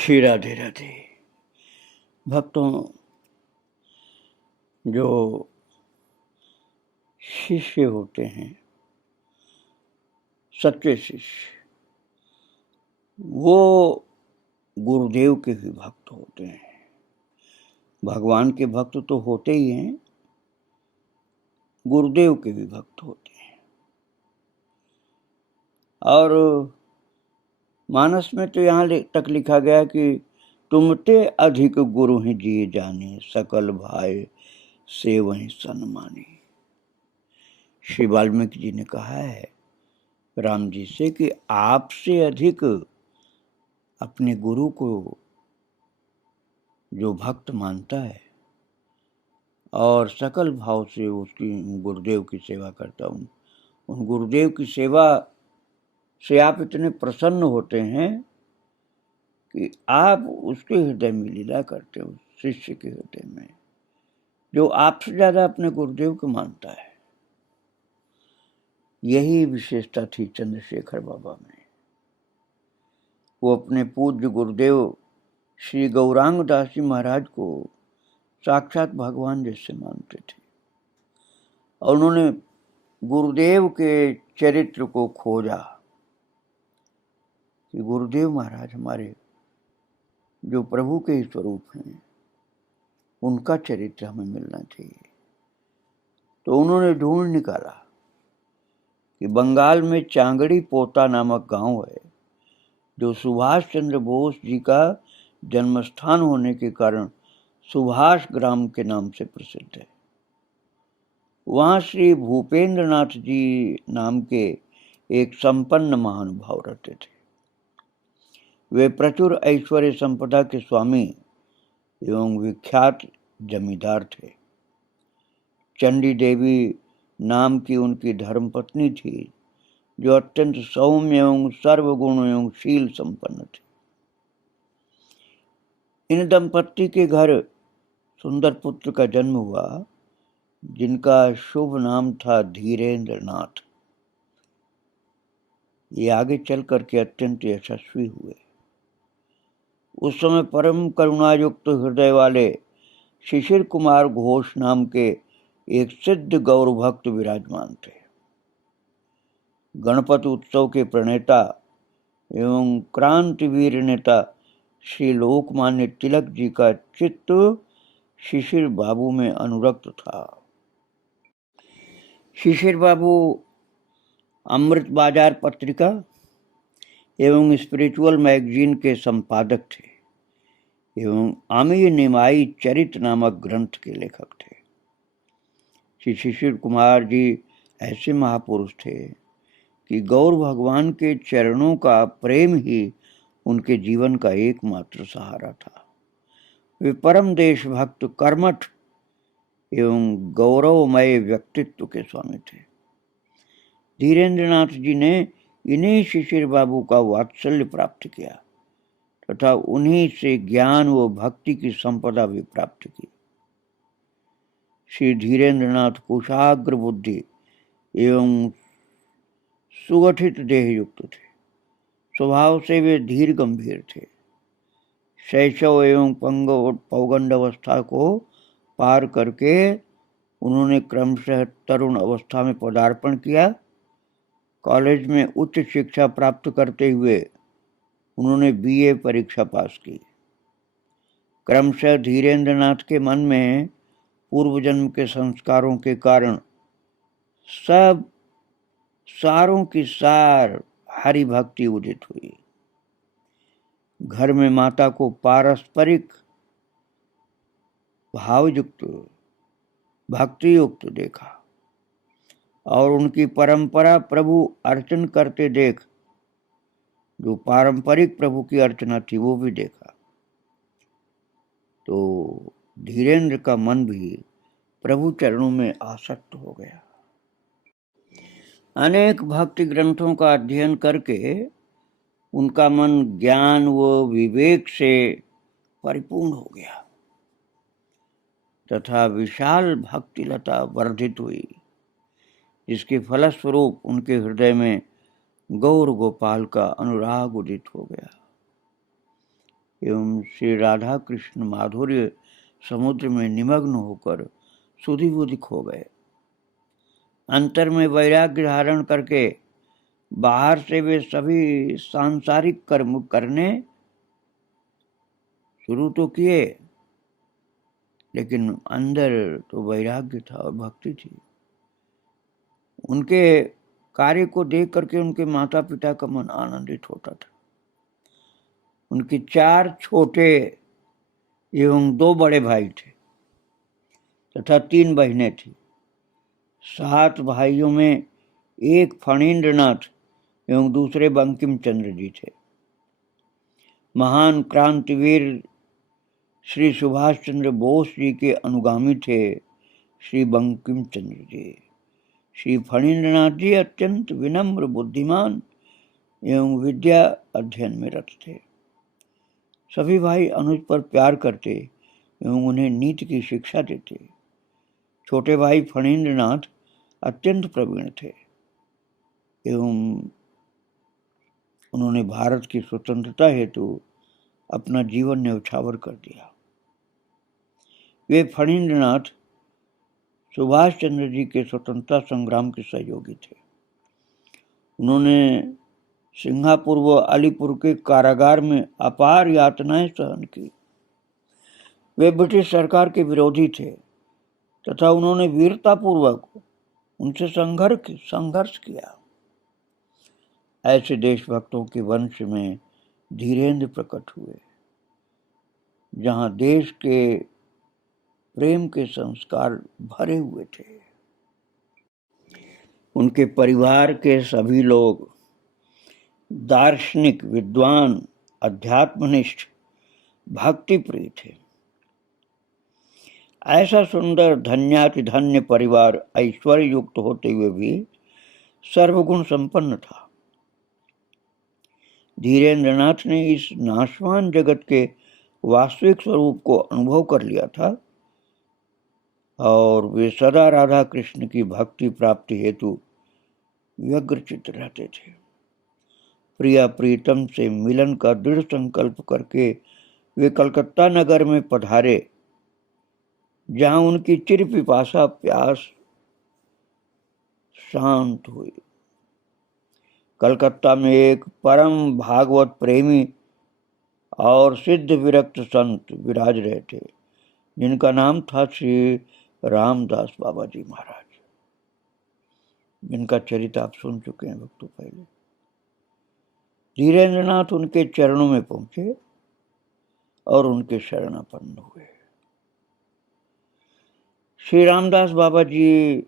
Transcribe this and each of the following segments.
श्री राधे राधे। भक्तों, जो शिष्य होते हैं, सच्चे शिष्य, वो गुरुदेव के भी भक्त होते हैं। भगवान के भक्त तो होते ही हैं, गुरुदेव के भी भक्त होते हैं। और मानस में तो यहाँ तक लिखा गया कि तुमते अधिक गुरु ही जिए जाने, सकल भाई से वही सन्मानी। श्री वाल्मीकि जी ने कहा है राम जी से कि आपसे अधिक अपने गुरु को जो भक्त मानता है और सकल भाव से उसकी गुरुदेव की सेवा करता हूँ, उन गुरुदेव की सेवा से आप इतने प्रसन्न होते हैं कि आप उसके हृदय में लीला करते हो, शिष्य के हृदय में, जो आपसे ज्यादा अपने गुरुदेव को मानता है। यही विशेषता थी चंद्रशेखर बाबा में। वो अपने पूज्य गुरुदेव श्री गौरांग दास जी महाराज को साक्षात भगवान जैसे मानते थे और उन्होंने गुरुदेव के चरित्र को खोजा कि गुरुदेव महाराज हमारे जो प्रभु के स्वरूप हैं, उनका चरित्र हमें मिलना चाहिए। तो उन्होंने ढूंढ निकाला कि बंगाल में चांगड़ी पोता नामक गांव है, जो सुभाष चंद्र बोस जी का जन्मस्थान होने के कारण सुभाष ग्राम के नाम से प्रसिद्ध है। वहां श्री भूपेंद्र नाथ जी नाम के एक संपन्न महानुभाव रहते थे। वे प्रचुर ऐश्वर्य संपदा के स्वामी एवं विख्यात जमींदार थे। चंडी देवी नाम की उनकी धर्मपत्नी थी, जो अत्यंत सौम्य एवं सर्वगुण एवं शील संपन्न थी। इन दंपत्ति के घर सुंदर पुत्र का जन्म हुआ, जिनका शुभ नाम था धीरेन्द्र नाथ। ये आगे चल करके अत्यंत यशस्वी हुए। उस समय परम करुणायुक्त हृदय वाले शिशिर कुमार घोष नाम के एक सिद्ध गौर भक्त विराजमान थे। गणपति उत्सव के प्रणेता एवं क्रांतिवीर नेता श्री लोकमान्य तिलक जी का चित्त शिशिर बाबू में अनुरक्त था। शिशिर बाबू अमृत बाजार पत्रिका एवं स्पिरिचुअल मैगजीन के संपादक थे एवं आमीय निमाई चरित नामक ग्रंथ के लेखक थे। श्री शिशिर कुमार जी ऐसे महापुरुष थे कि गौर भगवान के चरणों का प्रेम ही उनके जीवन का एकमात्र सहारा था। वे परम देशभक्त, कर्मठ एवं गौरवमय व्यक्तित्व के स्वामी थे। धीरेन्द्र नाथ जी ने इन्हीं शिशिर बाबू का वात्सल्य प्राप्त किया तथा उन्हीं से ज्ञान व भक्ति की संपदा भी प्राप्त की। श्री धीरेन्द्र नाथ कुशाग्र बुद्धि एवं सुगठित देह युक्त थे। स्वभाव से वे धीर गंभीर थे। शैशव एवं पौगंड अवस्था को पार करके उन्होंने क्रमशः तरुण अवस्था में पदार्पण किया। कॉलेज में उच्च शिक्षा प्राप्त करते हुए उन्होंने बीए परीक्षा पास की। क्रमशः धीरेन्द्र नाथ के मन में पूर्व जन्म के संस्कारों के कारण सब सारों की सार हरि भक्ति उदित हुई। घर में माता को पारस्परिक भावयुक्त, भक्ति युक्त देखा और उनकी परंपरा प्रभु अर्चन करते देख, जो पारंपरिक प्रभु की अर्चना थी, वो भी देखा। तो धीरेन्द्र का मन भी प्रभु चरणों में आसक्त हो गया। अनेक भक्ति ग्रंथों का अध्ययन करके उनका मन ज्ञान व विवेक से परिपूर्ण हो गया तथा विशाल भक्तिलता वर्धित हुई, जिसके फलस्वरूप उनके हृदय में गौर गोपाल का अनुराग उदित हो गया। एवं श्री राधा कृष्ण माधुर्य समुद्र में निमग्न होकर सुधि खो गए। अंतर में वैराग्य धारण करके बाहर से वे सभी सांसारिक कर्म करने शुरू तो किए, लेकिन अंदर तो वैराग्य था और भक्ति थी। उनके कार्य को देख करके उनके माता पिता का मन आनंदित होता था। उनके 4 छोटे एवं 2 बड़े भाई थे तथा 3 बहनें थी। 7 भाइयों में एक फणींद्रनाथ एवं दूसरे बंकिम चंद्र जी थे। महान क्रांतिवीर श्री सुभाष चंद्र बोस जी के अनुगामी थे श्री बंकिम चंद्र जी। श्री फणींद्रनाथ जी अत्यंत विनम्र, बुद्धिमान एवं विद्या अध्ययन में रत थे। सभी भाई अनुज पर प्यार करते एवं उन्हें नीति की शिक्षा देते। छोटे भाई फणींद्रनाथ अत्यंत प्रवीण थे एवं उन्होंने भारत की स्वतंत्रता हेतु अपना जीवन न्यौछावर कर दिया। वे फणींद्रनाथ सुभाष चंद्र जी के स्वतंत्रता संग्राम के सहयोगी थे। उन्होंने सिंगापुर व अलीपुर के कारागार में अपार यातनाएं सहन की। वे ब्रिटिश सरकार के विरोधी थे तथा उन्होंने वीरतापूर्वक उनसे संघर्ष किया। ऐसे देशभक्तों के वंश में धीरेन्द्र प्रकट हुए, जहां देश के प्रेम के संस्कार भरे हुए थे। उनके परिवार के सभी लोग दार्शनिक, विद्वान, अध्यात्मनिष्ठ, भक्ति प्रिय थे। ऐसा सुंदर धन्यातिधन्य परिवार ऐश्वर्य युक्त होते हुए भी सर्वगुण संपन्न था। धीरेन्द्रनाथ ने इस नाशवान जगत के वास्तविक स्वरूप को अनुभव कर लिया था और वे सदा राधा कृष्ण की भक्ति प्राप्ति हेतु व्यग्रचित रहते थे। प्रिया प्रीतम से मिलन का दृढ़ संकल्प करके वे कलकत्ता नगर में पधारे, जहां उनकी चिर पिपासा प्यास शांत हुई। कलकत्ता में एक परम भागवत प्रेमी और सिद्ध विरक्त संत विराज रहे थे, जिनका नाम था श्री रामदास बाबा जी महाराज, जिनका चरित्र आप सुन चुके हैं भक्तों पहले। धीरेन्द्रनाथ उनके चरणों में पहुंचे और उनके शरणापन्न हुए। श्री रामदास बाबा जी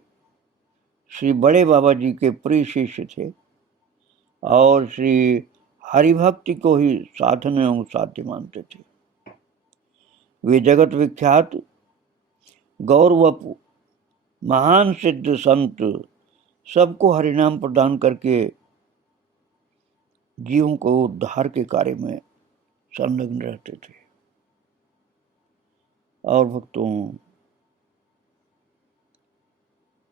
श्री बड़े बाबा जी के प्रिय शिष्य थे और श्री हरिभक्ति को ही साधन एवं साध्य मानते थे। वे जगत विख्यात गौरवपु महान सिद्ध संत सबको हरिनाम प्रदान करके जीवों को उद्धार के कार्य में संलग्न रहते थे। और भक्तों,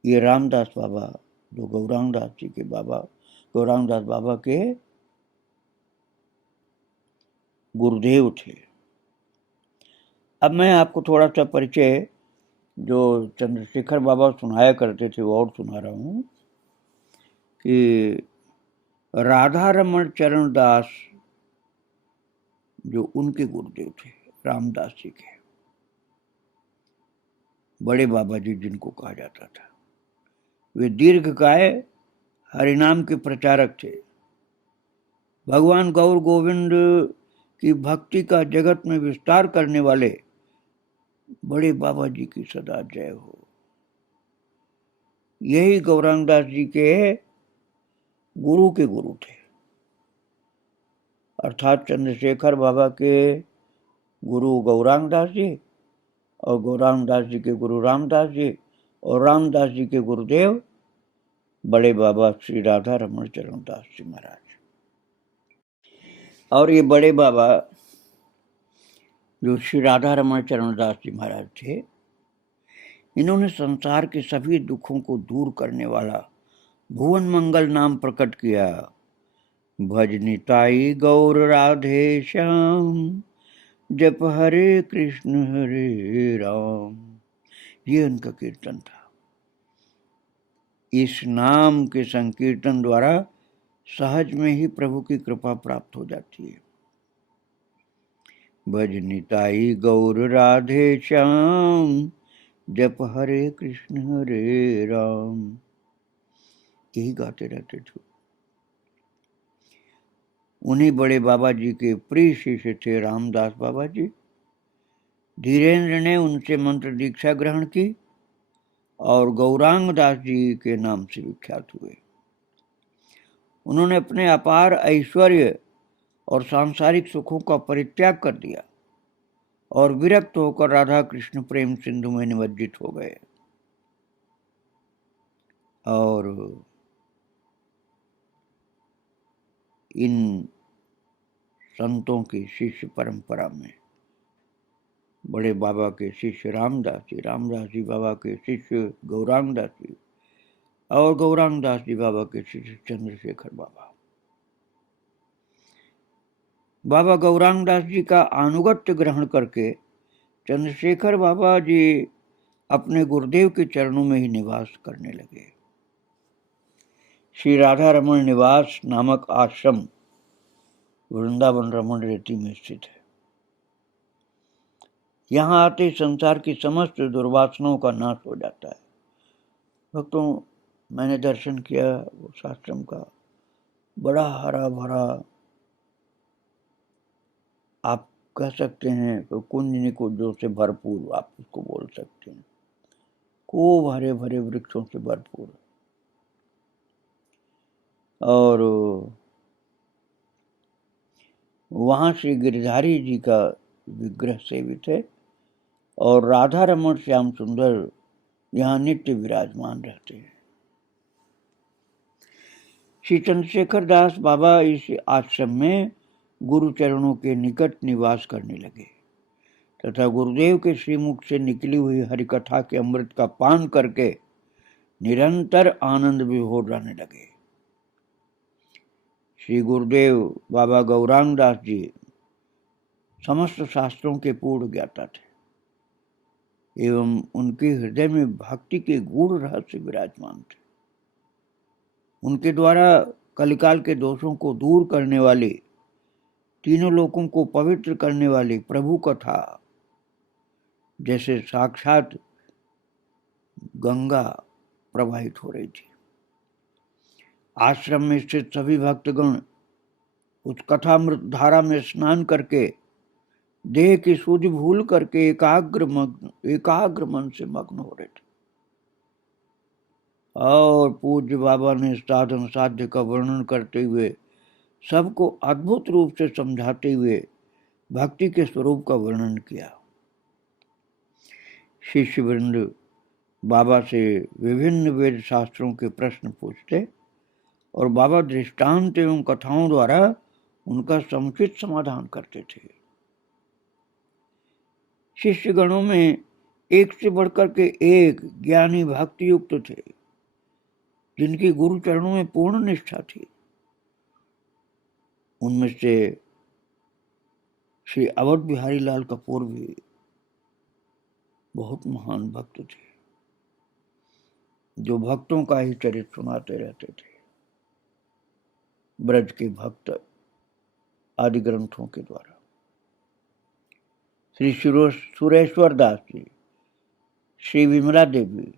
ये रामदास बाबा जो गौरांगदास बाबा के गुरुदेव थे। अब मैं आपको थोड़ा सा परिचय जो चंद्रशेखर बाबा सुनाया करते थे वो और सुना रहा हूँ कि राधा रमण चरण दास जो उनके गुरुदेव थे, रामदास जी के बड़े बाबा जी जिनको कहा जाता था, वे दीर्घकाय हरिनाम के प्रचारक थे। भगवान गौर गोविंद की भक्ति का जगत में विस्तार करने वाले बड़े बाबा जी की सदा जय हो। यही गौरांगदास जी के गुरु के गुरु थे, अर्थात चंद्रशेखर बाबा के गुरु गौरांगदास जी और गौरांगदास जी के गुरु रामदास जी और रामदास जी के गुरुदेव बड़े बाबा श्री राधा रमण चरण दास जी महाराज। और ये बड़े बाबा जो श्री राधा रमण चरण दास जी महाराज थे, इन्होंने संसार के सभी दुखों को दूर करने वाला भुवन मंगल नाम प्रकट किया। भजनिताई गौर राधे श्याम जप हरे कृष्ण हरे राम, ये उनका कीर्तन था। इस नाम के संकीर्तन द्वारा सहज में ही प्रभु की कृपा प्राप्त हो जाती है। भज निताई गौर राधे श्याम, जप हरे कृष्ण हरे राम, यही गाते रहते थे। उन्हीं बड़े बाबा जी के प्रिय शिष्य थे रामदास बाबा जी। धीरेन्द्र ने उनसे मंत्र दीक्षा ग्रहण की और गौरांग दास जी के नाम से विख्यात हुए। उन्होंने अपने अपार ऐश्वर्य और सांसारिक सुखों का परित्याग कर दिया और विरक्त होकर राधा कृष्ण प्रेम सिंधु में निमज्जित हो गए। और इन संतों की शिष्य परंपरा में बड़े बाबा के शिष्य रामदास जी बाबा के शिष्य गौरांग दास जी और गौरांग दास जी बाबा के शिष्य चंद्रशेखर बाबा। बाबा गौरांग दास जी का अनुगत्य ग्रहण करके चंद्रशेखर बाबा जी अपने गुरुदेव के चरणों में ही निवास करने लगे। श्री राधा रमन निवास नामक आश्रम वृंदावन रमन रेती में स्थित है। यहाँ आते संसार की समस्त दुर्वासनाओं का नाश हो जाता है। भक्तों, मैंने दर्शन किया उस आश्रम का, बड़ा हरा भरा, आप कह सकते हैं तो कुंज निकुंजों से भरपूर आप उसको बोल सकते हैं। खूब हरे भरे वृक्षों से भरपूर। और वहाँ श्री गिरधारी जी का विग्रह सेवित है और राधा रमन श्याम सुंदर यहाँ नित्य विराजमान रहते हैं। श्री चंद्रशेखर दास बाबा इस आश्रम में गुरु चरणों के निकट निवास करने लगे तथा गुरुदेव के श्रीमुख से निकली हुई हरिकथा के अमृत का पान करके निरंतर आनंद विभोर रहने लगे। श्री गुरुदेव बाबा गौरांग दास जी समस्त शास्त्रों के पूर्ण ज्ञाता थे एवं उनके हृदय में भक्ति के गूढ़ रहस्य विराजमान थे। उनके द्वारा कलिकाल के दोषों को दूर करने वाली, तीनों लोकों को पवित्र करने वाली प्रभु कथा जैसे साक्षात गंगा प्रवाहित हो रही थी। आश्रम में स्थित सभी भक्तगण उस कथामृत धारा में स्नान करके देह की सूझ भूल करके एकाग्र मन से मग्न हो रहे थे। और पूज्य बाबा ने साधन साध्य का वर्णन करते हुए सबको अद्भुत रूप से समझाते हुए भक्ति के स्वरूप का वर्णन किया। शिष्य वृंद बाबा से विभिन्न वेद शास्त्रों के प्रश्न पूछते और बाबा दृष्टांत एवं कथाओं द्वारा उनका समुचित समाधान करते थे। शिष्यगणों में एक से बढ़कर के एक ज्ञानी भक्ति युक्त थे जिनकी गुरु चरणों में पूर्ण निष्ठा थी। उनमें से श्री अवध बिहारी लाल कपूर भी बहुत महान भक्त थे जो भक्तों का ही चरित्र सुनाते रहते थे। ब्रज के भक्त आदि ग्रंथों के द्वारा श्री सुरेश्वर दास जी, श्री विमला देवी,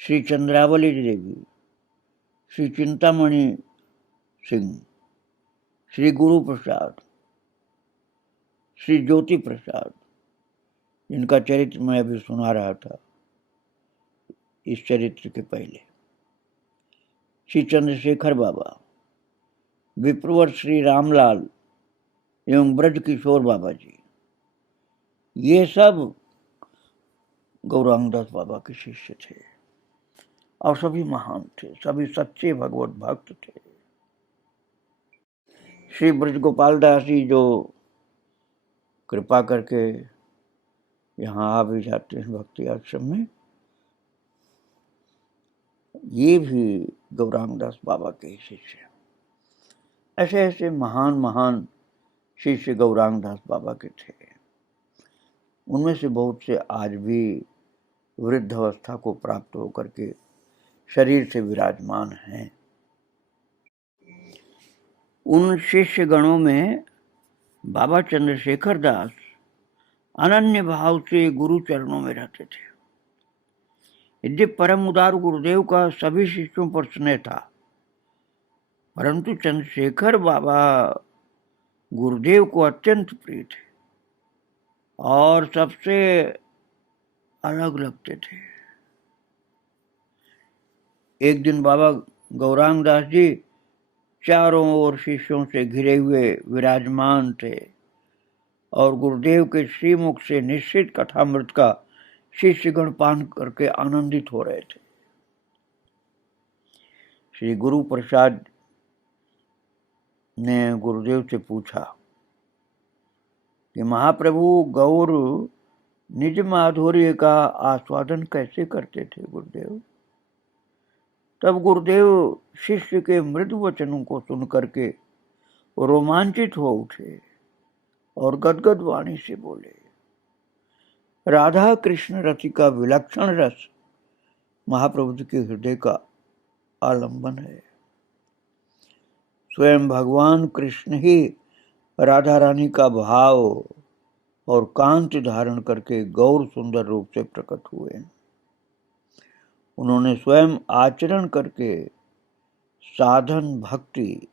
श्री चंद्रावली देवी, श्री चिंतामणि सिंह, श्री गुरु प्रसाद, श्री ज्योति प्रसाद, जिनका चरित्र मैं अभी सुना रहा था इस चरित्र के पहले, श्री चंद्रशेखर बाबा, विप्रवर श्री रामलाल एवं ब्रज किशोर बाबा जी, ये सब गौरांग दास बाबा के शिष्य थे और सभी महान थे, सभी सच्चे भगवत भक्त थे। श्री ब्रज गोपाल दास जी जो कृपा करके यहाँ आ भी जाते हैं भक्ति आश्रम में, ये भी गौरांग दास बाबा के शिष्य हैं। ऐसे ऐसे महान महान शिष्य गौरांग दास बाबा के थे। उनमें से बहुत से आज भी वृद्ध अवस्था को प्राप्त होकर के शरीर से विराजमान हैं। उन शिष्य गणों में बाबा चंद्रशेखर दास अनन्य भाव से गुरु चरणों में रहते थे। यदि परम उदार गुरुदेव का सभी शिष्यों पर स्नेह था, परंतु चंद्रशेखर बाबा गुरुदेव को अत्यंत प्रिय थे और सबसे अलग लगते थे। एक दिन बाबा गौरांग दास जी चारों ओर शिष्यों से घिरे हुए विराजमान थे और गुरुदेव के श्रीमुख से निश्चित कथामृत का शिष्यगण पान करके आनंदित हो रहे थे। श्री गुरु प्रसाद ने गुरुदेव से पूछा कि महाप्रभु गौर निज माधुर्य का आस्वादन कैसे करते थे गुरुदेव? तब गुरुदेव शिष्य के मृदु वचनों को सुन करके रोमांचित हो उठे और गदगद वाणी से बोले, राधा कृष्ण रति का विलक्षण रस महाप्रभु जी के हृदय का आलंबन है। स्वयं भगवान कृष्ण ही राधा रानी का भाव और कांति धारण करके गौर सुंदर रूप से प्रकट हुए। उन्होंने स्वयं आचरण करके साधन, भक्ति,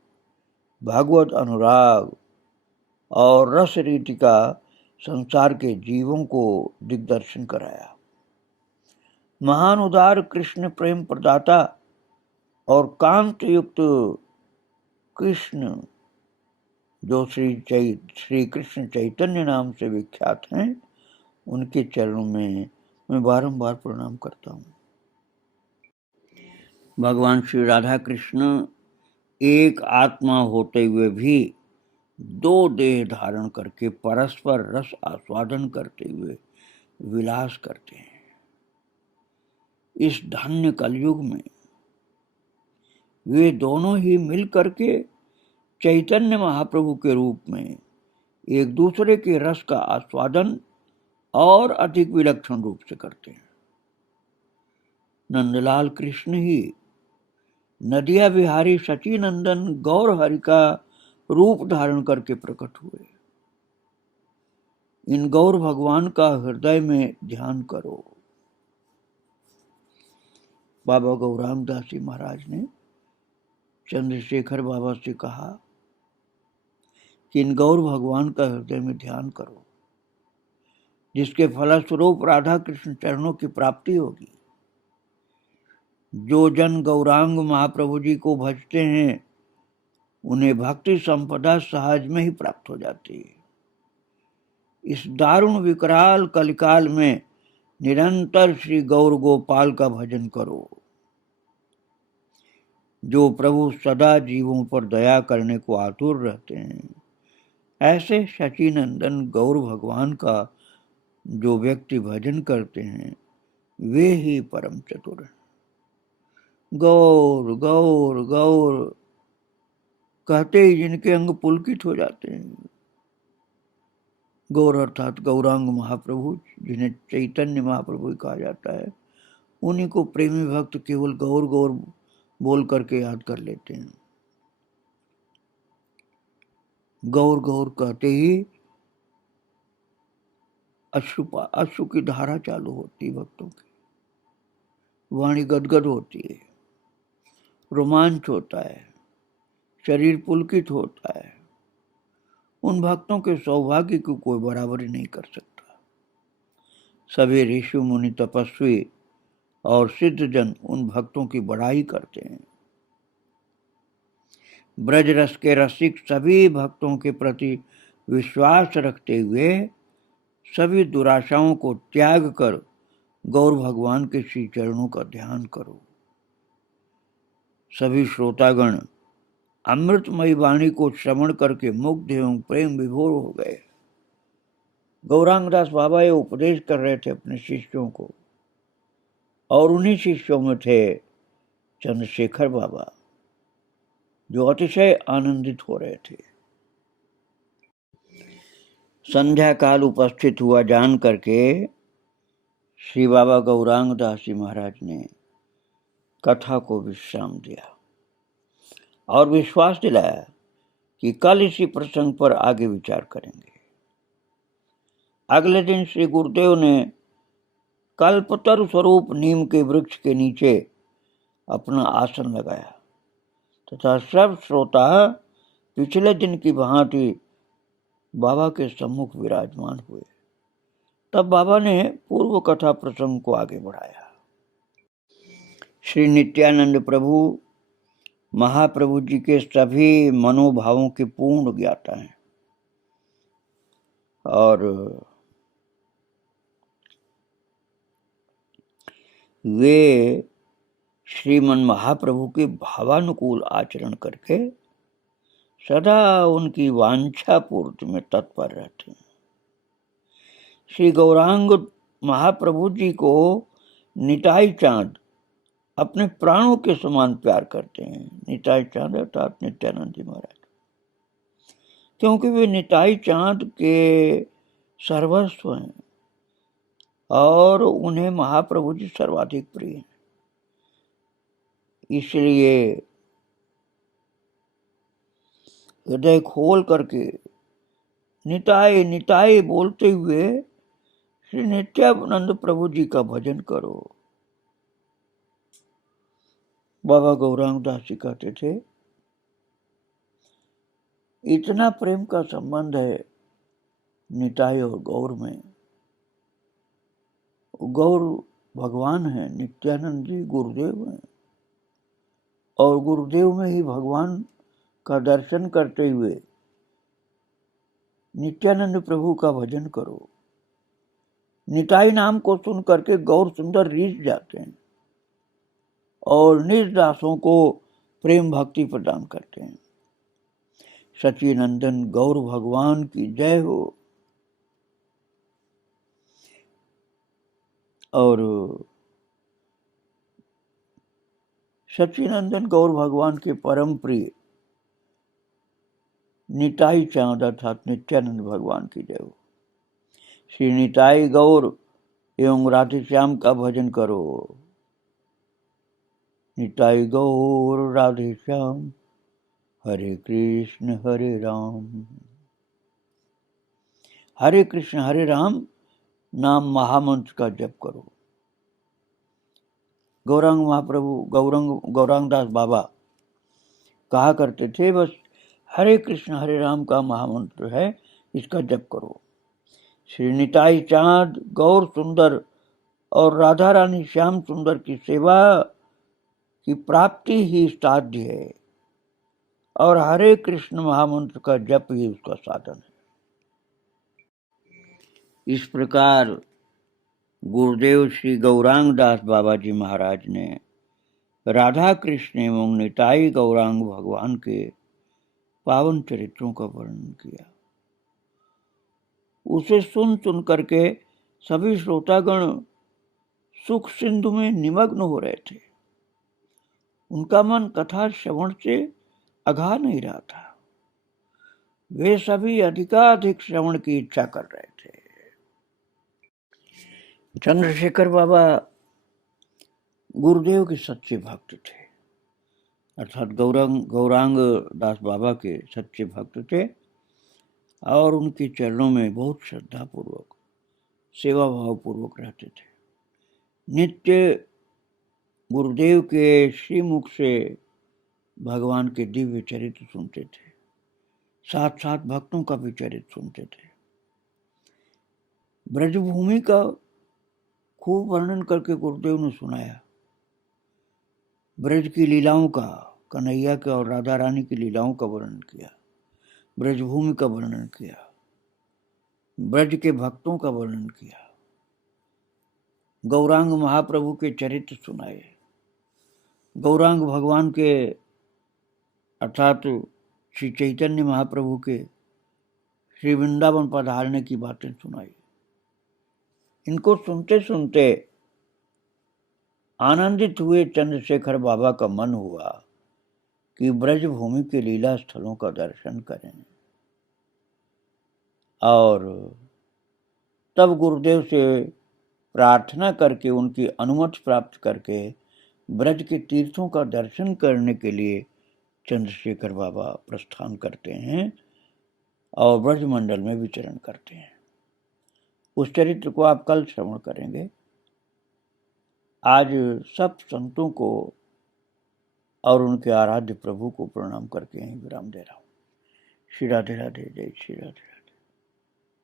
भगवत अनुराग और रस रीति का संसार के जीवों को दिग्दर्शन कराया। महान उदार कृष्ण प्रेम प्रदाता और कांत युक्त कृष्ण जो श्री कृष्ण चैतन्य नाम से विख्यात हैं, उनके चरणों में मैं बारंबार प्रणाम करता हूँ। भगवान श्री राधा कृष्ण एक आत्मा होते हुए भी दो देह धारण करके परस्पर रस आस्वादन करते हुए विलास करते हैं। इस धन्य कलयुग में वे दोनों ही मिल करके चैतन्य महाप्रभु के रूप में एक दूसरे के रस का आस्वादन और अधिक विलक्षण रूप से करते हैं। नंदलाल कृष्ण ही नदिया बिहारी सचिनंदन गौर हरि का रूप धारण करके प्रकट हुए। इन गौर भगवान का हृदय में ध्यान करो। बाबा गौरांग दास जी महाराज ने चंद्रशेखर बाबा से कहा कि इन गौर भगवान का हृदय में ध्यान करो, जिसके फलस्वरूप राधा कृष्ण चरणों की प्राप्ति होगी। जो जन गौरांग महाप्रभु जी को भजते हैं, उन्हें भक्ति संपदा सहज में ही प्राप्त हो जाती है। इस दारुण विकराल कलिकाल में निरंतर श्री गौर गोपाल का भजन करो। जो प्रभु सदा जीवों पर दया करने को आतुर रहते हैं, ऐसे शचीनंदन गौर भगवान का जो व्यक्ति भजन करते हैं, वे ही परम चतुर हैं। गौर गौर गौर कहते ही जिनके अंग पुलकित हो जाते हैं। गौर अर्थात गौरांग महाप्रभु, जिन्हें चैतन्य महाप्रभु कहा जाता है, उन्हीं को प्रेमी भक्त केवल गौर गौर बोल करके याद कर लेते हैं। गौर गौर कहते ही अश्रु की धारा चालू होती है, भक्तों की वाणी गदगद होती है, रोमांच होता है, शरीर पुलकित होता है। उन भक्तों के सौभाग्य की कोई बराबरी नहीं कर सकता। सभी ऋषि मुनि, तपस्वी और सिद्ध जन उन भक्तों की बड़ाई करते हैं। ब्रज रस के रसिक सभी भक्तों के प्रति विश्वास रखते हुए सभी दुराशाओं को त्याग कर गौर भगवान के श्री चरणों का ध्यान करो। सभी श्रोतागण अमृतमयी वाणी को श्रवण करके मुग्ध एवं प्रेम विभोर हो गए। गौरांग दास बाबा ये उपदेश कर रहे थे अपने शिष्यों को, और उन्हीं शिष्यों में थे चंद्रशेखर बाबा, जो अतिशय आनंदित हो रहे थे। संध्या काल उपस्थित हुआ जान करके श्री बाबा गौरांग दास जी महाराज ने कथा को विश्राम दिया और विश्वास दिलाया कि कल इसी प्रसंग पर आगे विचार करेंगे। अगले दिन श्री गुरुदेव ने कल्पतरु स्वरूप नीम के वृक्ष के नीचे अपना आसन लगाया तथा सब श्रोता पिछले दिन की भांति बाबा के सम्मुख विराजमान हुए। तब बाबा ने पूर्व कथा प्रसंग को आगे बढ़ाया। श्री नित्यानंद प्रभु महाप्रभु जी के सभी मनोभावों के पूर्ण ज्ञाता हैं और वे श्रीमन महाप्रभु के भावानुकूल आचरण करके सदा उनकी वांछा पूर्ति में तत्पर रहते हैं। श्री गौरांग महाप्रभु जी को निताई चांद अपने प्राणों के समान प्यार करते हैं। निताई चांद अर्थात नित्यानंद जी महाराज, क्योंकि वे निताई चांद के सर्वस्व हैं और उन्हें महाप्रभु जी सर्वाधिक प्रिय हैं। इसलिए हृदय खोल करके निताई निताई बोलते हुए श्री नित्यानंद प्रभु जी का भजन करो। बाबा गौरांग दास जी कहते थे, इतना प्रेम का संबंध है निताई और गौर में। गौर भगवान है, नित्यानंद जी गुरुदेव हैं और गुरुदेव में ही भगवान का दर्शन करते हुए नित्यानंद प्रभु का भजन करो। निताई नाम को सुन करके गौर सुंदर रीझ जाते हैं और निज दासों को प्रेम भक्ति प्रदान करते हैं। सच्चिनंदन गौर भगवान की जय हो। और सच्चिनंदन गौर भगवान के परम प्रिय निताई चांद अर्थात नित्यानंद भगवान की जय हो। श्री निताई गौर एवं राधे श्याम का भजन करो। निताई गौर राधे श्याम हरे कृष्ण हरे राम। हरे कृष्ण हरे राम नाम महामंत्र का जप करो। गौरांग महाप्रभु गौरांग दास बाबा कहा करते थे, बस हरे कृष्ण हरे राम का महामंत्र है, इसका जप करो। श्री निताई चांद गौर सुंदर और राधा रानी श्याम सुंदर की सेवा की प्राप्ति ही साध्य है और हरे कृष्ण महामंत्र का जप ही उसका साधन है। इस प्रकार गुरुदेव श्री गौरांग दास बाबा जी महाराज ने राधा कृष्ण एवं निताई गौरांग भगवान के पावन चरित्रों का वर्णन किया। उसे सुन सुन करके सभी श्रोतागण सुख सिंधु में निमग्न हो रहे थे। उनका मन कथा श्रवण से अघा नहीं रहा था। वे सभी अधिकाधिक श्रवण की इच्छा कर रहे थे। चंद्रशेखर बाबा गुरुदेव के सच्चे भक्त थे, अर्थात गौरांग दास बाबा के सच्चे भक्त थे और उनके चरणों में बहुत श्रद्धा पूर्वक सेवा भाव पूर्वक रहते थे। नित्य गुरुदेव के श्रीमुख से भगवान के दिव्य चरित्र सुनते थे, साथ साथ भक्तों का भी चरित्र सुनते थे। ब्रजभूमि का खूब वर्णन करके गुरुदेव ने सुनाया। ब्रज की लीलाओं का, कन्हैया के और राधा रानी की लीलाओं का वर्णन किया, ब्रजभूमि का वर्णन किया, ब्रज के भक्तों का वर्णन किया, गौरांग महाप्रभु के चरित्र सुनाए, गौरांग भगवान के अर्थात श्री चैतन्य महाप्रभु के श्री वृंदावन पधारने की बातें सुनाई। इनको सुनते सुनते आनंदित हुए चंद्रशेखर बाबा का मन हुआ कि ब्रजभूमि के लीला स्थलों का दर्शन करें। और तब गुरुदेव से प्रार्थना करके उनकी अनुमति प्राप्त करके ब्रज के तीर्थों का दर्शन करने के लिए चंद्रशेखर बाबा प्रस्थान करते हैं और ब्रजमंडल में विचरण करते हैं। उस चरित्र को आप कल श्रवण करेंगे। आज सब संतों को और उनके आराध्य प्रभु को प्रणाम करके यहीं विराम दे रहा हूँ। श्री राधे राधे, जय श्री राधे।